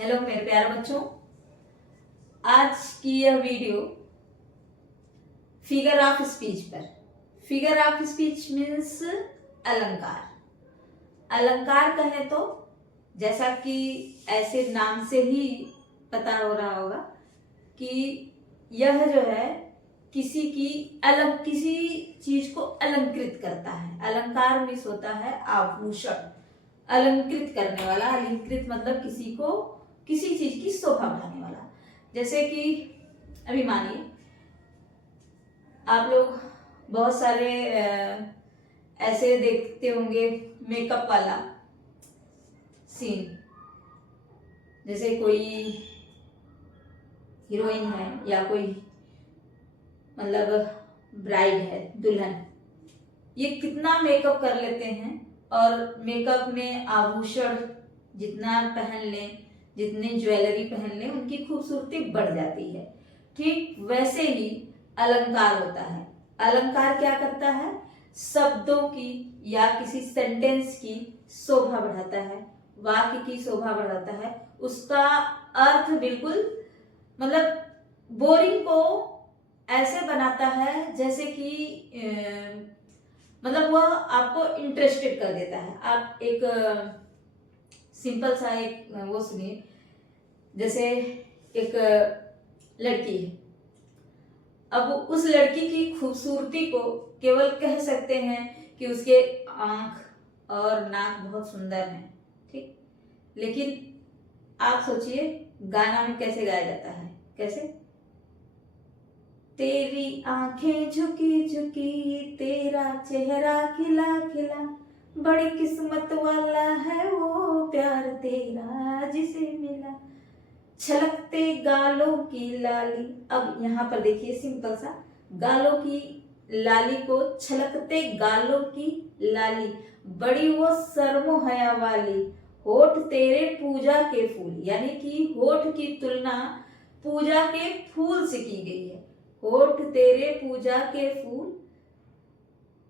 Hello मेरे प्यारे बच्चों, आज की यह वीडियो फिगर ऑफ स्पीच पर। फिगर ऑफ स्पीच मीन्स अलंकार। अलंकार कहें तो जैसा कि ऐसे नाम से ही पता हो रहा होगा कि यह जो है किसी चीज को अलंकृत करता है। अलंकार मीन्स होता है आभूषण, अलंकृत करने वाला। अलंकृत मतलब किसी चीज की शोभा बढ़ाने वाला। जैसे कि अभी मानिए आप लोग बहुत सारे ऐसे देखते होंगे मेकअप वाला सीन। जैसे कोई हीरोइन है या कोई मतलब ब्राइड है, दुल्हन, ये कितना मेकअप कर लेते हैं और मेकअप में आभूषण जितना पहन लें, जितनी ज्वेलरी पहन लें, उनकी खूबसूरती बढ़ जाती है। ठीक वैसे ही अलंकार होता है। अलंकार क्या करता है? शब्दों की या किसी सेंटेंस की शोभा बढ़ाता है, वाक्य की शोभा बढ़ाता है। उसका अर्थ बिल्कुल मतलब बोरिंग को ऐसे बनाता है जैसे कि मतलब वह आपको इंटरेस्टेड कर देता है। आप एक सिंपल सा एक वो सुनिए। जैसे एक लड़की है, अब उस लड़की की खूबसूरती को केवल कह सकते हैं कि उसके आंख और नाक बहुत सुंदर हैं, ठीक। लेकिन आप सोचिए गाना में कैसे गाया जाता है, कैसे? तेरी आंखें झुकी झुकी, तेरा चेहरा खिला खिला, बड़ी किस्मत वाला है वो प्यार तेरा जिसे मिला, छलकते गालों की लाली। अब यहाँ पर देखिए सिंपल सा, गालों की लाली को छलकते गालों की लाली, बड़ी वो सरमो हया वाली, होठ तेरे पूजा के फूल। यानी कि होठ की तुलना पूजा के फूल से की गई है। होठ तेरे पूजा के फूल,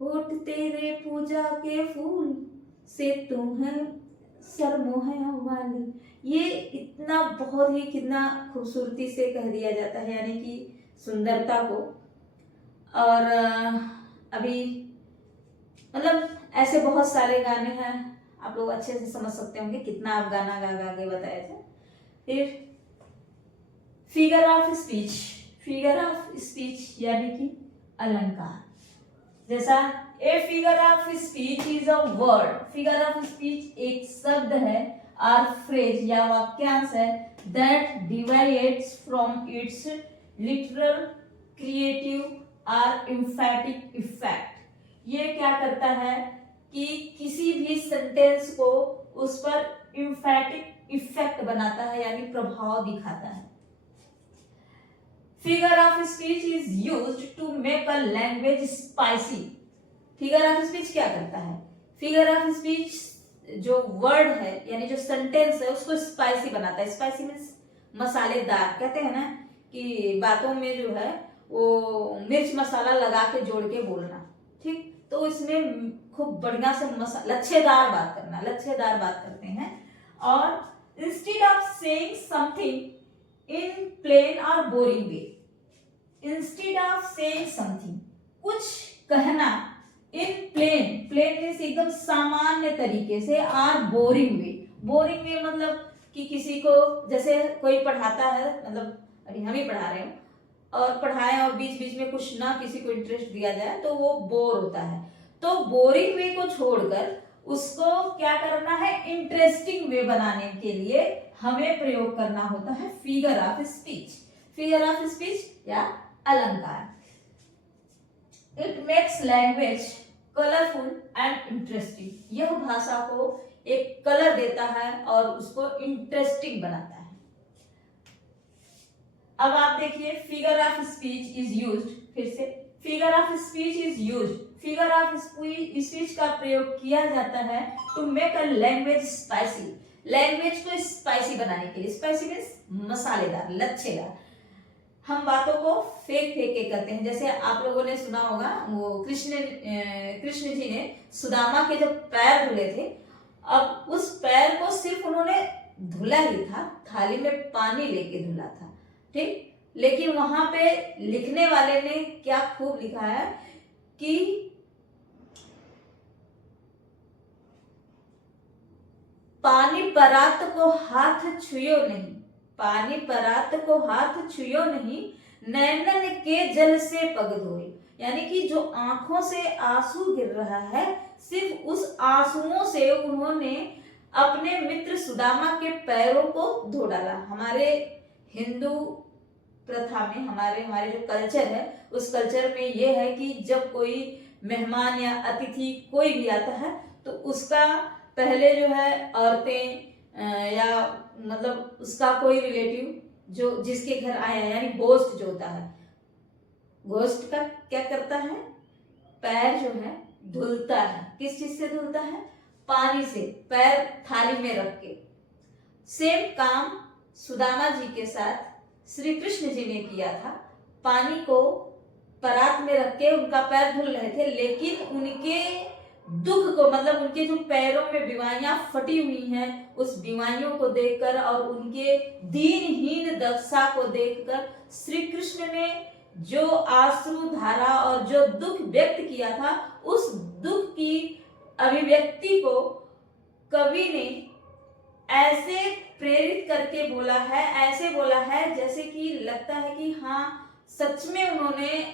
होठ तेरे पूजा के फूल से तू है सरमोहया वाली। ये इतना बहुत ही कितना खूबसूरती से कह दिया जाता है, यानी कि सुंदरता को। और अभी मतलब ऐसे बहुत सारे गाने हैं, आप लोग अच्छे से समझ सकते होंगे कितना आप गाना गा गा के बताए थे। फिर figure of speech. Figure of speech यानी कि अलंकार। जैसा a figure of speech is a word. Figure of speech एक शब्द है और फ्रेज या वाक्यांश है that divides from its literal, creative और एम्फैटिक इफेक्ट। ये क्या करता है कि किसी भी सेंटेंस को उस पर एम्फैटिक इफेक्ट बनाता है, यानी प्रभाव दिखाता है। Figure of speech is used to make a language spicy. Figure of speech क्या करता है? फिगर ऑफ स्पीच जो वर्ड है यानी जो सेंटेंस है उसको स्पाइसी बनाता है। स्पाइसी मीन्स मसालेदार। कहते हैं ना कि बातों में जो है वो मिर्च मसाला लगा के जोड़ के बोलना, ठीक। तो इसमें खूब बढ़िया से लच्छेदार बात करना, लच्छेदार बात करते हैं। और instead of saying something in plain और boring way, instead of saying something, कुछ कहना, इन प्लेन, प्लेन मीन्स एकदम सामान्य तरीके से, और बोरिंग वे, बोरिंग वे मतलब कि किसी को, जैसे कोई पढ़ाता है, मतलब अभी हम ही पढ़ा रहे हैं और पढ़ाएं और बीच बीच में कुछ ना किसी को इंटरेस्ट दिया जाए तो वो बोर होता है। तो बोरिंग वे को छोड़कर उसको क्या करना है? इंटरेस्टिंग वे बनाने के लिए हमें प्रयोग करना होता है figure of speech. Figure of speech या अलंकार। It makes language colourful and interesting. यह भाषा को एक कलर देता है और उसको इंटरेस्टिंग बनाता है। अब आप देखिए figure of speech is used. फिर से figure of speech is used, figure of speech का प्रयोग किया जाता है to make a language spicy, language को स्पाइसी बनाने के लिए। स्पाइसी मीन्स मसालेदार, लच्छेदार। हम बातों को फेंक फेंक के करते हैं। जैसे आप लोगों ने सुना होगा वो कृष्ण जी ने सुदामा के जब पैर धुले थे, अब उस पैर को सिर्फ उन्होंने धुला ही था, थाली में पानी लेके धुला था, ठीक। लेकिन वहां पे लिखने वाले ने क्या खूब लिखा है कि पानी परात को हाथ छुयो नहीं, पानी परात को हाथ छुयो नहीं, नैनन के जल से पग धोए। यानी कि जो आंखों से आंसू गिर रहा है, सिर्फ उस आंसुओं से उन्होंने अपने मित्र सुदामा के पैरों को धो डाला। हमारे हिंदू प्रथा में, हमारे जो कल्चर है, उस कल्चर में ये है कि जब कोई मेहमान या अतिथि कोई भी आता है तो उसका पहले जो है औरतें या मतलब उसका कोई रिलेटिव जो जिसके घर आया है, यानी गोस्ट जो होता है, गोस्ट का क्या करता है, पैर जो है धुलता है। किस चीज से धुलता है? पानी से, पैर थाली में रख के। सेम काम सुदामा जी के साथ श्री कृष्ण जी ने किया था। पानी को परात में रख के उनका पैर धुल रहे थे, लेकिन उनके दुख को, मतलब उनके जो पैरों में बीमारियां फटी हुई हैं, उस बीमारियों को देखकर और उनके दीनहीन दशा को देखकर श्री कृष्ण ने जो आंसू धारा और जो दुख व्यक्त किया था, उस दुख की अभिव्यक्ति को कवि ने ऐसे प्रेरित करके बोला है, ऐसे बोला है जैसे कि लगता है कि हाँ सच में उन्होंने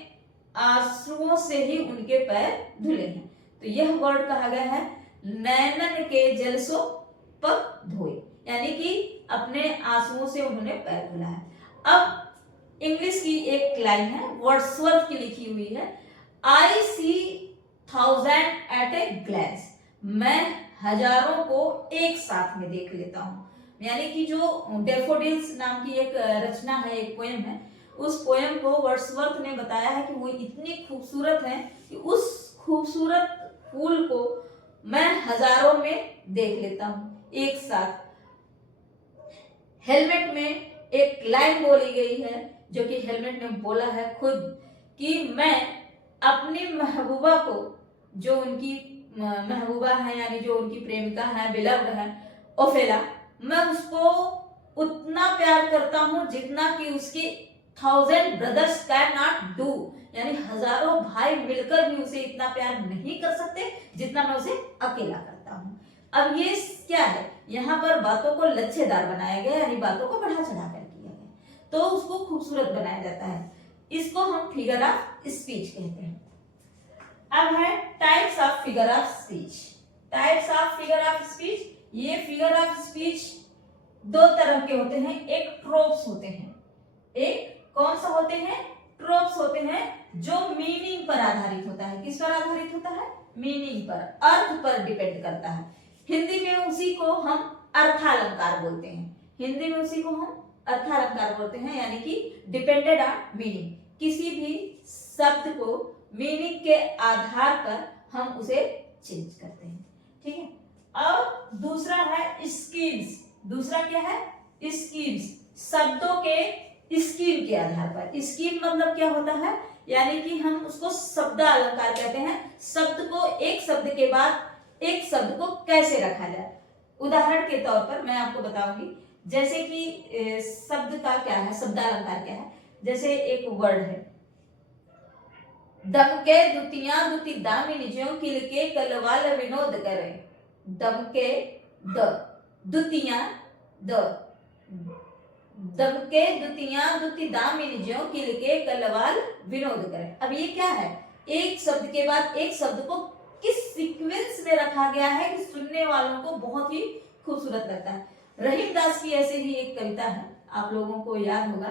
आंसुओं से ही उनके पैर धुले हैं। तो यह वर्ड कहा गया है नैनन के जल सो पग धोए, यानी कि अपने आंसुओं से उन्होंने पैर धुला है। अब इंग्लिश की एक लाइन है, वर्ड्सवर्थ की लिखी हुई है, आई सी 1000 एट ए ग्लैंस, मैं हजारों को एक साथ में देख लेता हूँ। यानी कि जो डैफोडिल्स नाम की एक रचना है, एक पोएम है, उस पोएम को वर्ड्सवर्थ ने बताया है कि वो इतनी खूबसूरत है कि उस खूबसूरत फूल को मैं हजारों में देख लेता हूँ एक साथ। हेलमेट में एक लाइन बोली गई है जो कि हेलमेट ने बोला है खुद कि मैं अपनी महबूबा को, जो उनकी महबूबा है यानी जो उनकी प्रेमिका है, बिलव्ड है ओफेला, मैं उसको उतना प्यार करता हूं जितना कि उसके 1000 ब्रदर्स कैन नॉट डू, यानी हजारों भाई मिलकर भी उसे इतना प्यार नहीं कर सकते जितना मैं उसे अकेला करता हूं। अब ये क्या है, यहाँ पर बातों को लच्छेदार बनाया गया, यानी बातों को बढ़ा चढ़ाकर किया गया, तो उसको खूबसूरत बनाया जाता है। इसको हम फिगर ऑफ स्पीच कहते हैं। अब है types of figure of speech. Types of figure of speech, ये फिगर ऑफ स्पीच दो तरह के होते हैं। एक ट्रोप्स होते हैं, एक कौन सा होते हैं? ट्रोप्स होते हैं, जो मीनिंग पर आधारित होता है। किस पर आधारित होता है? मीनिंग पर, अर्थ पर डिपेंड करता है। हिंदी में उसी को हम अर्थालंकार बोलते हैं। हिंदी में उसी को हम अर्थालंकार बोलते हैं, यानी कि डिपेंडेड ऑन मीनिंग। किसी भी शब्द को मीनिंग के आधार पर हम उसे चेंज करते हैं, ठीक है। और दूसरा है स्कीम्स। दूसरा क्या है? स्कीम्स, शब्दों के स्कीम के आधार पर। स्कीम मतलब क्या होता है? यानी कि हम उसको शब्द अलंकार कहते हैं। शब्द को, एक शब्द के बाद एक शब्द को कैसे रखा जाए। उदाहरण के तौर पर मैं आपको बताऊंगी, जैसे कि शब्द का क्या है, शब्दालंकार क्या है। जैसे एक वर्ड है, दमके दुतियां दुति दामिनी ज्यों किलके कलवाल विनोद करे। दमके द, दुतियां द, दमके दुतियां दुति दामिनी ज्यों किलके कलवाल विनोद करे। अब ये क्या है? एक शब्द के बाद एक शब्द को किस सीक्वेंस में रखा गया है कि सुनने वालों को बहुत ही खूबसूरत लगता है। रहीमदास की ऐसे ही एक कविता है, आप लोगों को याद होगा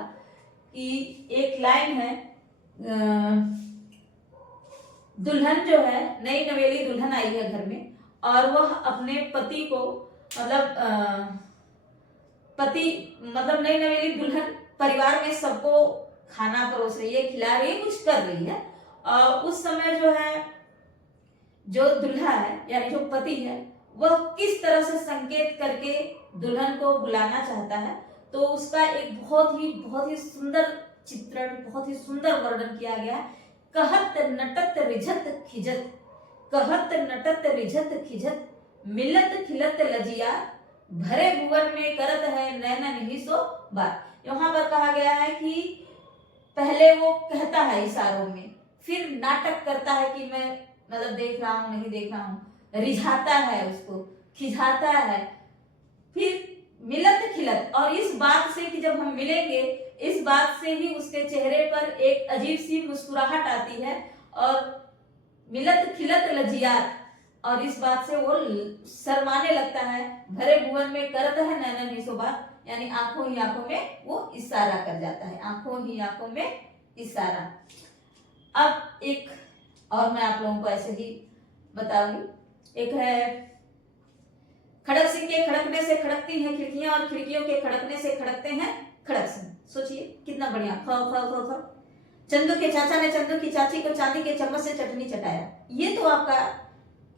कि एक लाइन है, दुल्हन जो है, नई नवेली दुल्हन आई है घर में और वह अपने पति को, मतलब नई नवेली दुल्हन परिवार में सबको खाना परोस रही है, खिला रही है, कुछ कर रही है। और उस समय जो है, जो दुल्हा है यानी जो पति है, वह किस तरह से संकेत करके दुल्हन को बुलाना चाहता है, तो उसका एक बहुत ही सुंदर चित्रण, बहुत ही सुंदर वर्णन किया गया है। कहत नटत रिझत खिजत, कहत नटत रिझत खिजत, मिलत खिलत लजिया, भरे भुवन में करत है नैनन ही सो बात। यहाँ पर कहा गया है कि पहले वो कहता है इशारों में, फिर नाटक करता है कि मैं मतलब देख रहा हूं नहीं देख रहा हूं, रिझाता है उसको, खिझाता है, फिर मिलत खिलत, और इस बात से कि जब हम मिलेंगे इस बात से ही उसके चेहरे पर एक अजीब सी मुस्कुराहट आती है, और मिलत खिलत लजियात, और इस बात से वो शर्माने लगता है। भरे भुवन में करत है नैनन ही सो बात, यानी आंखों ही आंखों में वो इशारा कर जाता है, आंखों ही आंखों में इशारा। अब एक और मैं आप लोगों को ऐसे ही बताऊंगी, एक है खड़क सिंह के खड़कने से खड़कती हैं खिड़कियां, और खिड़कियों के खड़कने से खड़कते हैं खड़क सिंह। सोचिए कितना बढ़िया। ख ख ख ख। चंदू के चाचा ने चंदू की चाची को चांदी के चम्मच से चटनी चटाया। ये तो आपका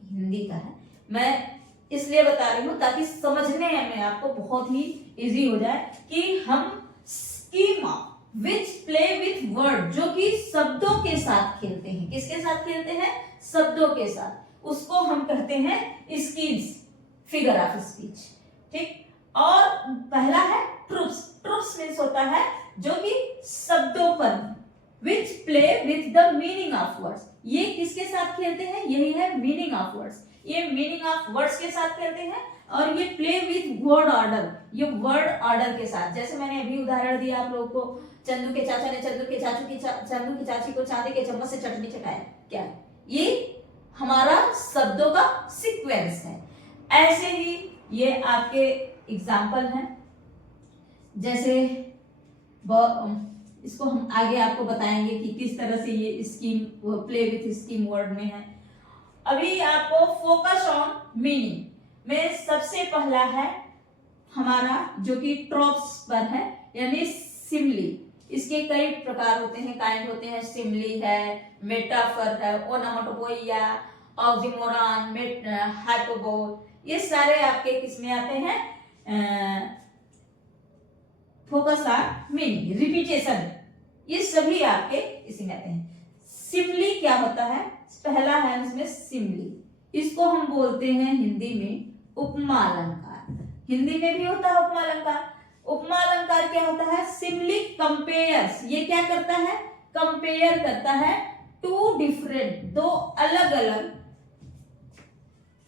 हिंदी का है, मैं इसलिए बता रही हूं ताकि समझने में आपको बहुत ही इजी हो जाए कि हम schema which play with word, जो कि शब्दों के साथ खेलते हैं। किसके साथ खेलते हैं? शब्दों के साथ। उसको हम कहते हैं स्कीम्स, फिगर ऑफ स्पीच। ठीक। और पहला है ट्रुप्स। ट्रुप्स मीन्स होता है जो कि शब्दों पर, which play with the meaning of words. ये किसके साथ खेलते हैं? यही है मीनिंग ऑफ वर्ड्स। ये मीनिंग ऑफ वर्ड्स के साथ खेलते हैं, और ये प्ले विथ वर्ड ऑर्डर, ये वर्ड ऑर्डर के साथ। जैसे मैंने अभी उदाहरण दिया आप लोगों को, चंदू के चाचा ने चंदू के चंदू की चाची को चांदी के चम्मच से चटनी चटाया। क्या है ये? हमारा शब्दों का सीक्वेंस है। ऐसे ही ये आपके एग्जाम्पल हैं, जैसे इसको हम आगे आपको बताएंगे कि किस तरह से ये scheme play with scheme word में है। अभी आपको फोकस ऑन मीनिंग में सबसे पहला है हमारा जो कि ट्रॉप्स पर है, यानी सिमली। इसके कई प्रकार होते हैं, काइंड होते हैं। सिमली है, मेटाफर है, ओनोमाटोपोइया, ऑक्सिमोरॉन, हाइपरबोल, ये सारे आपके किसमें आते हैं? फोकस ऑन मीनिंग, रिपीटेशन, ये सभी आपके इसमें आते हैं। सिमली क्या होता है? पहला है उसमें सिमली, इसको हम बोलते हैं हिंदी में उपमा अलंकार। हिंदी में भी होता है उपमा अलंकार। उपमा अलंकार क्या होता है? सिमली कंपेयर्स, ये क्या करता है? कंपेयर करता है टू डिफरेंट, दो अलग अलग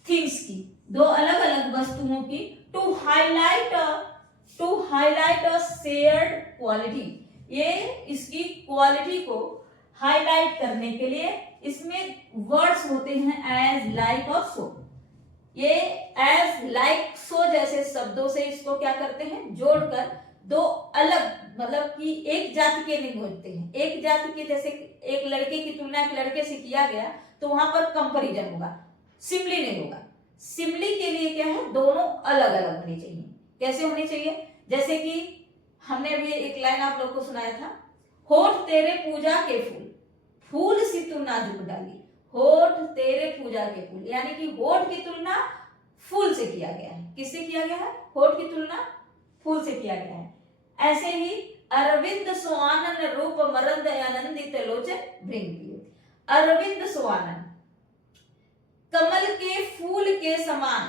थिंग्स की, दो अलग अलग वस्तुओं की, to highlight a shared quality. ये इसकी क्वालिटी को हाईलाइट करने के लिए इसमें वर्ड्स होते हैं एज, लाइक और सो। ये एज, लाइक, सो जैसे शब्दों से इसको क्या करते हैं? जोड़कर दो अलग, मतलब कि एक जाति के नहीं होते हैं। एक जाति के, जैसे एक लड़के की तुलना एक लड़के से किया गया तो वहां पर कंपैरिजन होगा, सिमली नहीं होगा। सिमली के लिए क्या है? दोनों अलग अलग होनी चाहिए। कैसे होनी चाहिए? जैसे कि हमने अभी एक लाइन आप लोग को सुनाया था, होठ तेरे पूजा के फूल, फूल सी तू नाजुक डाली। होठ तेरे पूजा के फूल, यानी कि होठ की तुलना फूल से किया गया है। किससे किया गया है? होठ की तुलना फूल से किया गया है। ऐसे ही अरविंद सुआनन रूप मरंद आनंदित लोचन भृंग पिए। अरविंद सुआनन, कमल के फूल के समान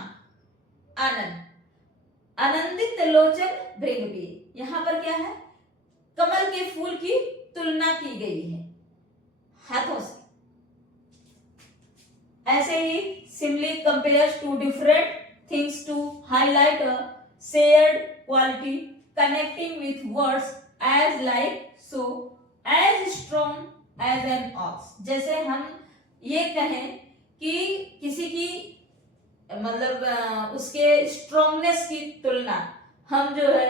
आनंद, आनंदित लोचन भृंग पिए। यहां पर क्या है? कमल के फूल की तुलना की गई है हाथों से। ऐसे ही simile compares two different things to highlight a shared quality, connecting with words as, like, so, as strong as an ox. जैसे हम ये कहें कि किसी की मतलब उसके स्ट्रॉन्गनेस की तुलना हम जो है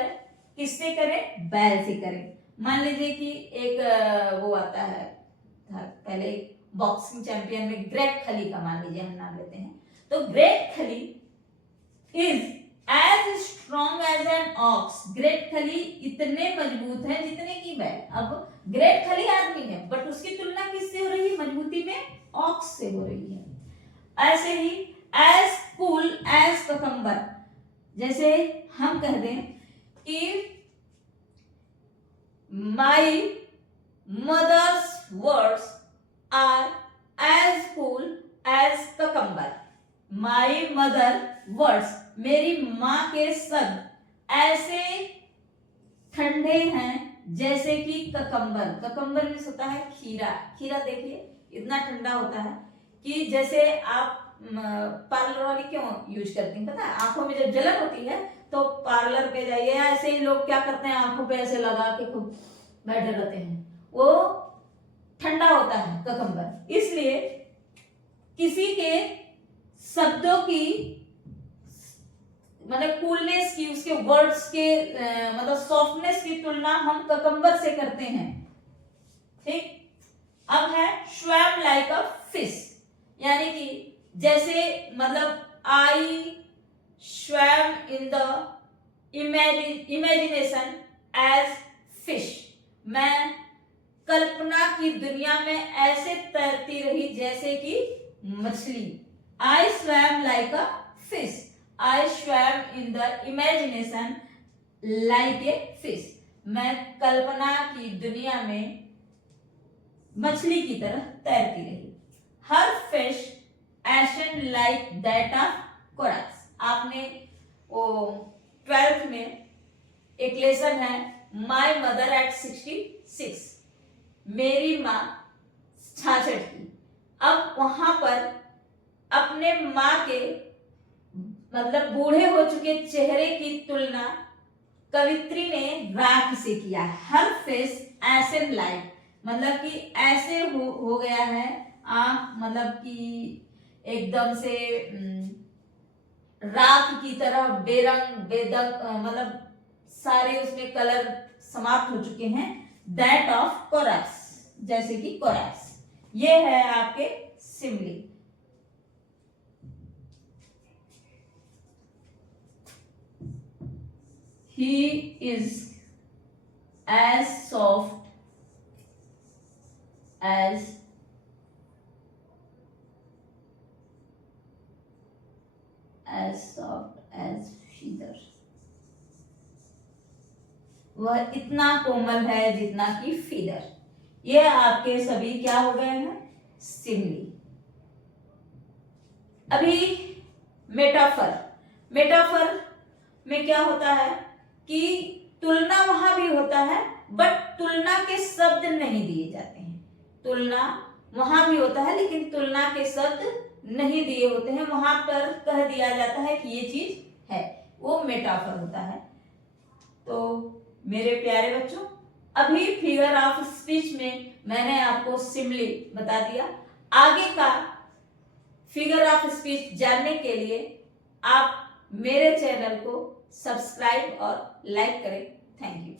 किससे करें? बैल से करें। मान लीजिए कि एक वो आता है, पहले बॉक्सिंग चैंपियन में ग्रेट खली का मान लीजिए हम नाम लेते हैं, तो great Khali is as strong as an ox. Great Khali इतने मजबूत है जितने की बैल। अब ग्रेट खली आदमी है, बट उसकी तुलना किससे हो रही है मजबूती में? ऑक्स से हो रही है। ऐसे ही एज कूल एज ककम्बर, जैसे हम कह दें कि my mother's words are as cool as cucumber. My mother words, मेरी माँ के शब्द ऐसे ठंडे हैं जैसे कि ककम्बर। ककम्बर में होता है खीरा। खीरा देखिए इतना ठंडा होता है कि जैसे आप पार्लर वाली क्यों यूज करती हैं पता है, आंखों में जब जलन होती है तो पार्लर पे जाइए, ऐसे ही लोग क्या करते हैं आंखों पे ऐसे लगा के खूब बैठे रहते हैं, वो ठंडा होता है ककम्बर। इसलिए किसी के शब्दों की मतलब कूलनेस की, उसके वर्ड्स के मतलब सॉफ्टनेस की तुलना हम ककम्बर से करते हैं। ठीक, अब है स्वैम लाइक अ फिश, यानी कि जैसे मतलब I swam in the imagination as fish, मैं कल्पना की दुनिया में ऐसे तैरती रही जैसे कि मछली। आई swum like a fish, I swam in the imagination like a fish, मैं कल्पना की दुनिया में मछली की तरह तैरती रही। हर फिश एशन लाइक दैट ऑफ कोरस, आपने वो 12th में एक लेसन है माई मदर एट 66, मेरी माँ 66 की। अब वहां पर अपने माँ के मतलब बूढ़े हो चुके चेहरे की तुलना कवित्री ने राख से किया। हर फेस एसन लाइक, मतलब कि ऐसे हो गया है आंख, मतलब कि एकदम से राख की तरह बेरंग बेदंग, मतलब सारे उसमें कलर समाप्त हो चुके हैं। दैट ऑफ कोरस, जैसे कि कोरस। ये है आपके Simli. He is as soft as feather, वह इतना कोमल है जितना कि फीदर। ये आपके सभी क्या हो गए हैं, सिमली। अभी मेटाफर। मेटाफर में क्या होता है कि तुलना वहां भी होता है, बट तुलना के शब्द नहीं दिए जाते हैं। तुलना वहां भी होता है लेकिन तुलना के शब्द नहीं दिए होते हैं, वहां पर कह दिया जाता है कि ये चीज है, वो मेटाफर होता है। तो मेरे प्यारे बच्चों, अभी फिगर ऑफ स्पीच में मैंने आपको सिमली बता दिया। आगे का फिगर ऑफ स्पीच जानने के लिए आप मेरे चैनल को सब्सक्राइब और लाइक करें। Thank you.